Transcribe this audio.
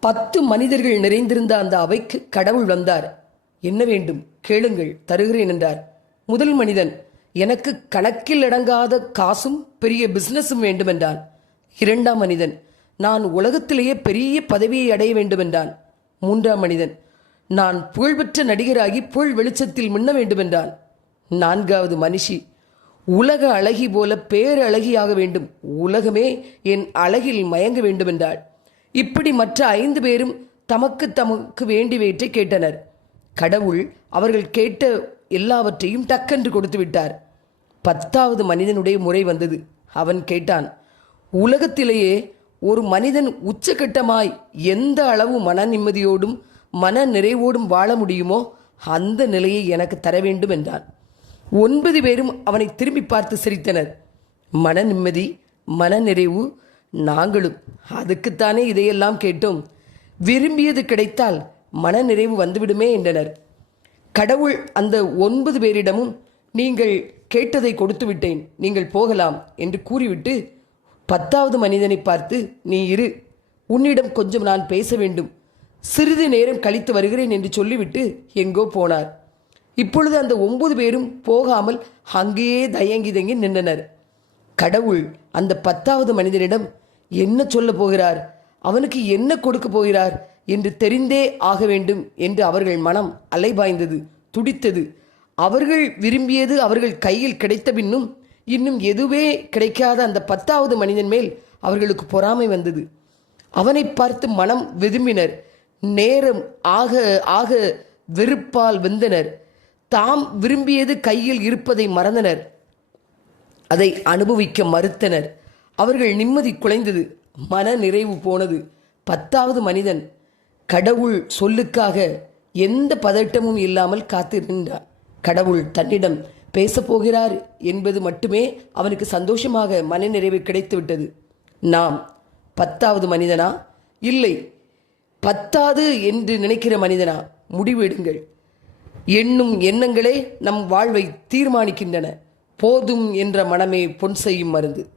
பத்து மனிதர்கள் நிறைந்திருந்த அந்த அவைக்கு கடவுள் வந்தார். என்ன வேண்டும்? கேளுங்கள் தருகிறேன் என்றார். முதல் மனிதன் எனக்கு கணக்கில் அடங்காத காசும் பெரிய பிசினஸும் வேண்டுமென்றான். இரண்டாம் மனிதன் நான் உலகத்திலேயே பெரிய பதவியை அடைய வேண்டுமென்றான். மூன்றாம் மனிதன் நான் புகழ்பெற்ற நடிகராகி புகழ் வெளிச்சத்தில் மின்ன வேண்டுமென்றான். நான்காவது மனுஷி உலக அழகி போல பேரழகியாக வேண்டும். உலகமே என் அழகில் மயங்க வேண்டுமென்றாள். இப்படி மற்ற ஐந்து பேரும் தமக்கு தமக்கு வேண்டியவற்றை கேட்டனர். கடவுள் அவர்கள் கேட்ட எல்லாவற்றையும் டக்கென்று கொடுத்து விட்டார். பத்தாவது மனிதனுடைய முறை வந்தது. அவன் கேட்டான் உலகத்திலேயே ஒரு மனிதன் உச்சகட்டமாய் எந்த அளவு மன நிம்மதியோடும் மன நிறைவோடும் வாழ முடியுமோ அந்த நிலையை எனக்கு தர வேண்டும் என்றான். ஒன்பது பேரும் அவனை திரும்பி பார்த்து சிரித்தனர். மன நிம்மதி மன நிறைவு நாங்களும் அதுக்குத்தானே இதையெல்லாம் கேட்டோம். விரும்பியது கிடைத்தால் மன நிறைவு வந்துவிடுமே என்றனர். கடவுள் அந்த ஒன்பது பேரிடமும் நீங்கள் கேட்டதை கொடுத்து விட்டேன் நீங்கள் போகலாம் என்று கூறிவிட்டு பத்தாவது மனிதனை பார்த்து நீ இரு உன்னிடம் கொஞ்சம் நான் பேச வேண்டும். சிறிது நேரம் கழித்து வருகிறேன் என்று சொல்லிவிட்டு எங்கோ போனார். இப்பொழுது அந்த ஒன்பது பேரும் போகாமல் அங்கேயே தயங்கி தயங்கி நின்றனர். கடவுள் அந்த பத்தாவது மனிதனிடம் என்ன சொல்ல போகிறார்? அவனுக்கு என்ன கொடுக்க போகிறார்? என்று தெரிந்தே ஆக வேண்டும் என்று அவர்கள் மனம் அலைபாய்ந்தது துடித்தது. அவர்கள் விரும்பியது அவர்கள் கையில் கிடைத்த பின்னும் இன்னும் எதுவே கிடைக்காத அந்த பத்தாவது மனிதன் மேல் அவர்களுக்கு பொறாமை வந்தது. அவனை பார்த்து மனம் வெதும்பினர். நேரம் ஆக ஆக வெறுப்பால் வெந்தனர். தாம் விரும்பியது கையில் இருப்பதை மறந்தனர். அதை அனுபவிக்க மறுத்தனர். அவர்கள் நிம்மதி குலைந்தது. மன நிறைவு போனது. பத்தாவது மனிதன் கடவுள் சொல்லுக்காக எந்த பதட்டமும் இல்லாமல் காத்திருந்தார் கடவுள் தன்னிடம் பேசப்போகிறார் என்பது மட்டுமே அவனுக்கு சந்தோஷமாக மனநிறைவு கிடைத்துவிட்டது. நாம் பத்தாவது மனிதனா? இல்லை. பத்தாது என்று நினைக்கிற மனிதனா? முடிவெடுங்கள் எண்ணும் எண்ணங்களே நம் வாழ்வை தீர்மானிக்கின்றன. போதும் என்ற மனமே பொன் செய்யும் மருந்து.